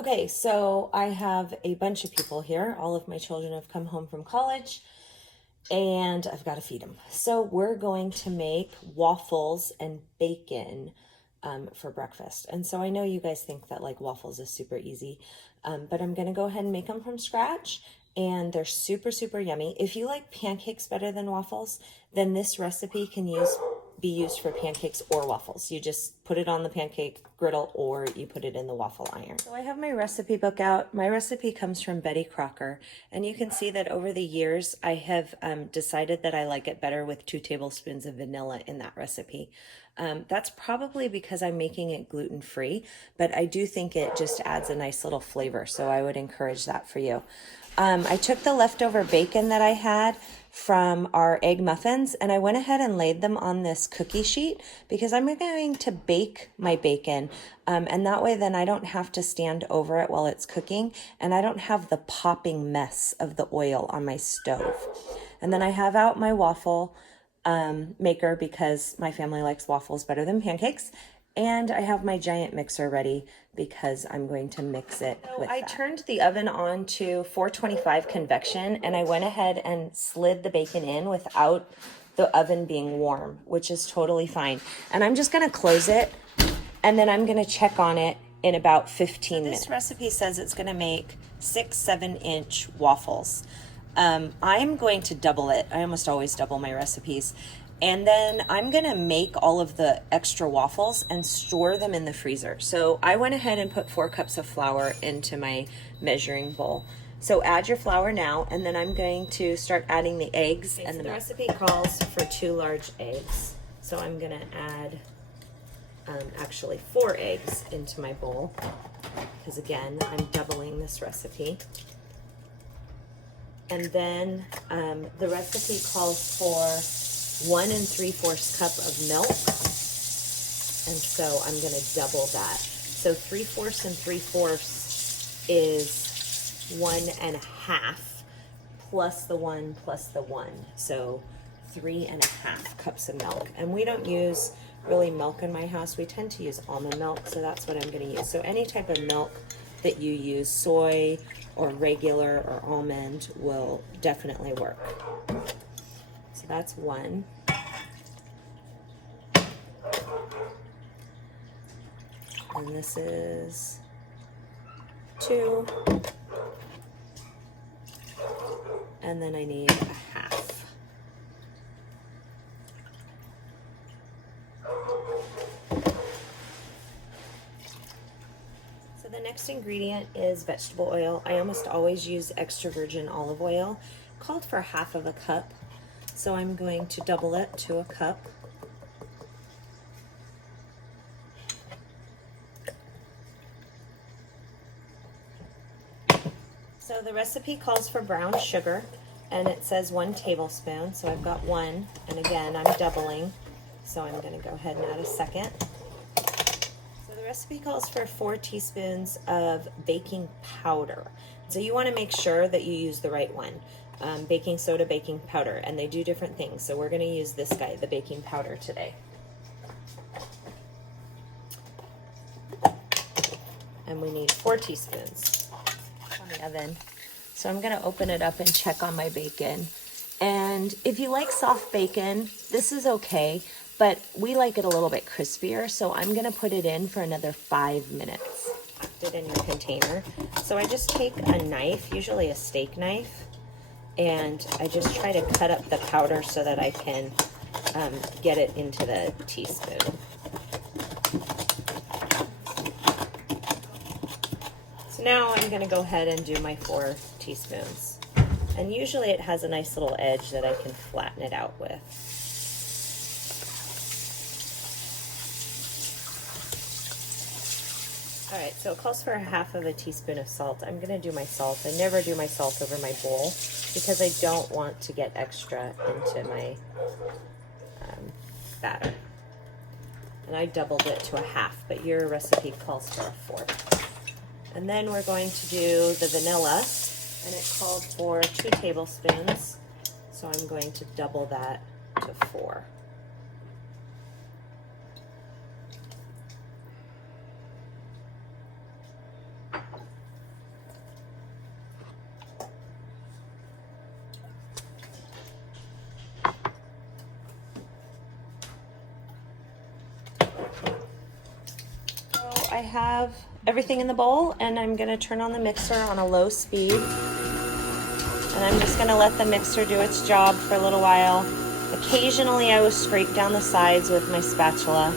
Okay, so I have a bunch of people here. All of my children have come home from college and I've got to feed them. So we're going to make waffles and bacon for breakfast. And so I know you guys think that like waffles is super easy, but I'm going to go ahead and make them from scratch. And they're super, super yummy. If you like pancakes better than waffles, then this recipe can be used for pancakes or waffles. You just put it on the pancake griddle or you put it in the waffle iron. So I have my recipe book out. My recipe comes from Betty Crocker, and you can see that over the years I have decided that I like it better with 2 tablespoons of vanilla in that recipe. That's probably because I'm making it gluten-free, but I do think it just adds a nice little flavor, so I would encourage that for you. I took the leftover bacon that I had from our egg muffins and I went ahead and laid them on this cookie sheet because I'm going to bake my bacon, and that way then I don't have to stand over it while it's cooking and I don't have the popping mess of the oil on my stove. And then I have out my waffle maker because my family likes waffles better than pancakes. And I have my giant mixer ready because I'm going to mix it with that. I turned the oven on to 425 convection and I went ahead and slid the bacon in without the oven being warm, which is totally fine. And I'm just going to close it and then I'm going to check on it in about 15 minutes. This recipe says it's going to make 6-7-inch waffles. I'm going to double it. I almost always double my recipes. And then I'm going to make all of the extra waffles and store them in the freezer. So I went ahead and put 4 cups of flour into my measuring bowl. So add your flour now, and then I'm going to start adding the eggs. Okay, and the recipe calls for 2 large eggs. So I'm going to add actually 4 eggs into my bowl because again, I'm doubling this recipe. And then the recipe calls for 1 3/4 cup of milk, and so I'm going to double that. So 3/4 and 3/4 is 1 1/2 plus the 1 plus the 1, so 3 1/2 cups of milk. And we don't use really milk in my house. We tend to use almond milk, so that's what I'm going to use. So any type of milk that you use, soy or regular or almond, will definitely work. So that's 1. And this is 2. And then I need 1/2. So the next ingredient is vegetable oil. I almost always use extra virgin olive oil, called for 1/2 cup. So I'm going to double it to 1 cup. So the recipe calls for brown sugar and it says 1 tablespoon. So I've got 1, and again, I'm doubling. So I'm going to go ahead and add a second. So the recipe calls for 4 teaspoons of baking powder. So you want to make sure that you use the right one. Baking soda, baking powder, and they do different things. So we're going to use this guy, the baking powder, today. And we need 4 teaspoons on the oven. So I'm going to open it up and check on my bacon. And if you like soft bacon, this is okay, but we like it a little bit crispier. So I'm going to put it in for another 5 minutes. Put it in your container. So I just take a knife, usually a steak knife, and I just try to cut up the powder so that I can get it into the teaspoon. So now I'm going to go ahead and do my 4 teaspoons. And usually it has a nice little edge that I can flatten it out with. All right, so it calls for 1/2 teaspoon of salt. I'm going to do my salt. I never do my salt over my bowl because I don't want to get extra into my batter. And I doubled it to 1/2, but your recipe calls for 1/4. And then we're going to do the vanilla, and it called for 2 tablespoons. So I'm going to double that to 4. have everything in the bowl, and I'm gonna turn on the mixer on a low speed. And I'm just gonna let the mixer do its job for a little while. Occasionally I will scrape down the sides with my spatula.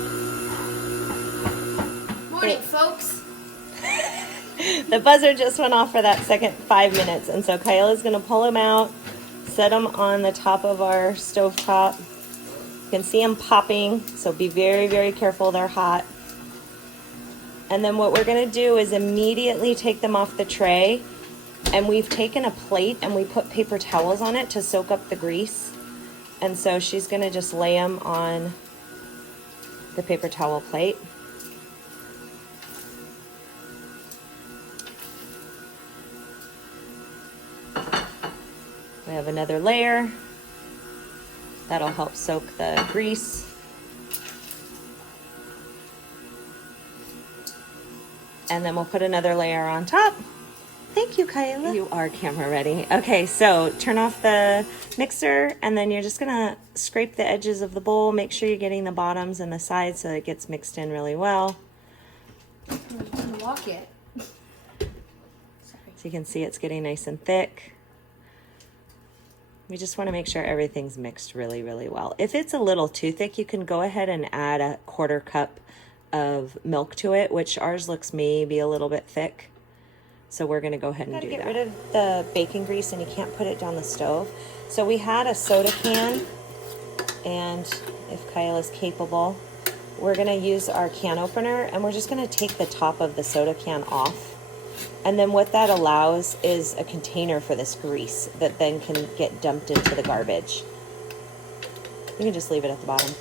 Morning, folks. The buzzer just went off for that second 5 minutes, and so Kyla's gonna pull them out, set them on the top of our stovetop. You can see them popping, so be very, very careful, they're hot. And then what we're gonna do is immediately take them off the tray, and we've taken a plate and we put paper towels on it to soak up the grease. And so she's gonna just lay them on the paper towel plate. We have another layer. That'll help soak the grease. And then we'll put another layer on top. Thank you, Kyla. You are camera ready. Okay, so turn off the mixer, and then you're just gonna scrape the edges of the bowl. Make sure you're getting the bottoms and the sides so it gets mixed in really well. I'm gonna walk it. So you can see it's getting nice and thick. We just want to make sure everything's mixed really, really well. If it's a little too thick, you can go ahead and add a 1/4 cup of milk to it, which ours looks maybe a little bit thick. So we're going to go ahead and do that. Get rid of the bacon grease, and you can't put it down the stove. So we had a soda can, and if Kyla's capable, we're going to use our can opener, and we're just going to take the top of the soda can off. And then what that allows is a container for this grease that then can get dumped into the garbage. You can just leave it at the bottom.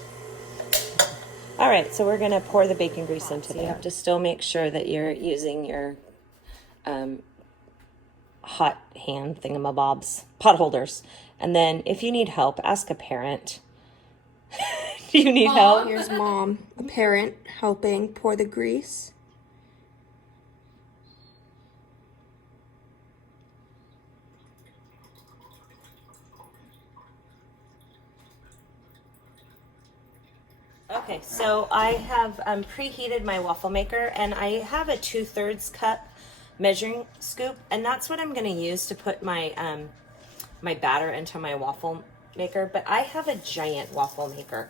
All right, so we're going to pour the bacon grease into there. You have to still make sure that you're using your hot hand thingamabobs, pot holders. And then if you need help, ask a parent. Do you need help? Here's Mom, a parent, helping pour the grease. Okay, so I have preheated my waffle maker, and I have a 2/3 cup measuring scoop, and that's what I'm going to use to put my my batter into my waffle maker. But I have a giant waffle maker,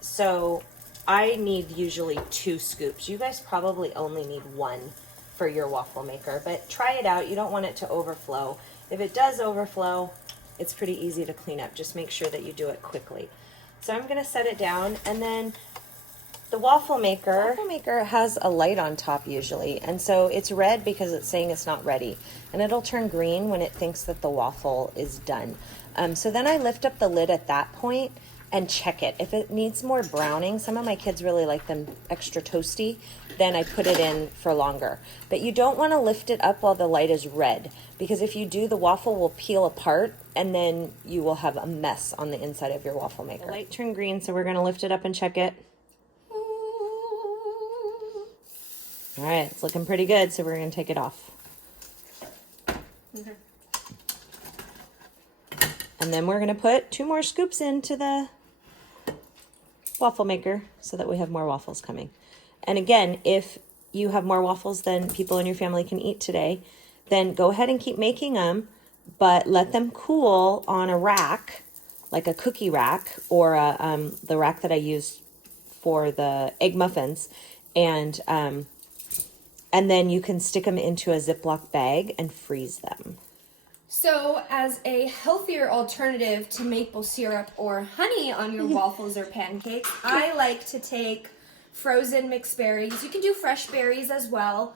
so I need usually 2 scoops. You guys probably only need 1 for your waffle maker, but try it out. You don't want it to overflow. If it does overflow, it's pretty easy to clean up. Just make sure that you do it quickly. So I'm going to set it down, and then the waffle maker has a light on top usually, and so it's red because it's saying it's not ready, and it'll turn green when it thinks that the waffle is done. So then I lift up the lid at that point and check it. If it needs more browning, some of my kids really like them extra toasty, then I put it in for longer. But you don't want to lift it up while the light is red, because if you do, the waffle will peel apart, and then you will have a mess on the inside of your waffle maker. The light turned green, so we're going to lift it up and check it. All right, it's looking pretty good, so we're going to take it off. Okay. And then we're going to put 2 more scoops into the waffle maker so that we have more waffles coming. And again, if you have more waffles than people in your family can eat today, then go ahead and keep making them, but let them cool on a rack, like a cookie rack, or the rack that I use for the egg muffins, and then you can stick them into a Ziploc bag and freeze them. So, as a healthier alternative to maple syrup or honey on your waffles or pancakes, I like to take frozen mixed berries. You can do fresh berries as well.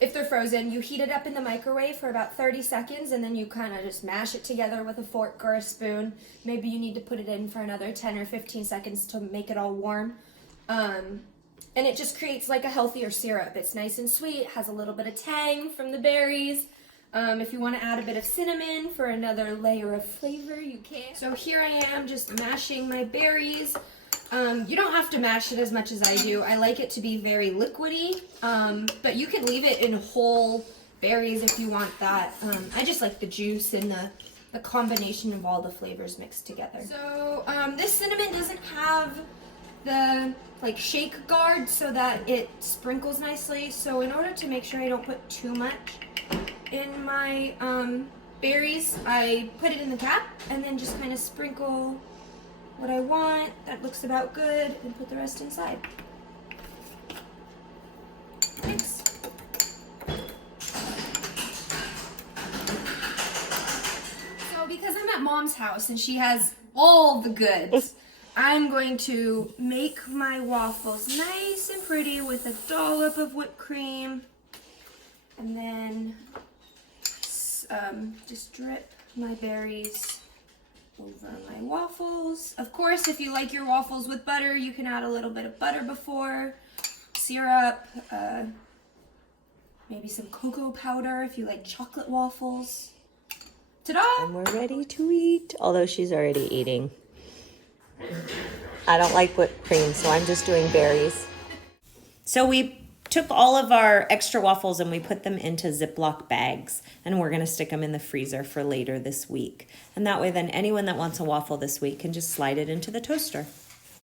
If they're frozen, you heat it up in the microwave for about 30 seconds, and then you kind of just mash it together with a fork or a spoon. Maybe you need to put it in for another 10 or 15 seconds to make it all warm. And it just creates like a healthier syrup. It's nice and sweet, has a little bit of tang from the berries. If you want to add a bit of cinnamon for another layer of flavor, you can. So here I am just mashing my berries. You don't have to mash it as much as I do. I like it to be very liquidy, but you can leave it in whole berries if you want that. I just like the juice and the combination of all the flavors mixed together. So this cinnamon doesn't have the like shake guard so that it sprinkles nicely. So in order to make sure I don't put too much in my berries, I put it in the cap and then just kind of sprinkle what I want that looks about good and put the rest inside. Thanks. So because I'm at Mom's house and she has all the goods, I'm going to make my waffles nice and pretty with a dollop of whipped cream, and then just drip my berries over my waffles. Of course, if you like your waffles with butter, you can add a little bit of butter before, syrup, maybe some cocoa powder if you like chocolate waffles. Ta-da! And we're ready to eat, although she's already eating. I don't like whipped cream, so I'm just doing berries. So we took all of our extra waffles and we put them into Ziploc bags, and we're going to stick them in the freezer for later this week. And that way then anyone that wants a waffle this week can just slide it into the toaster.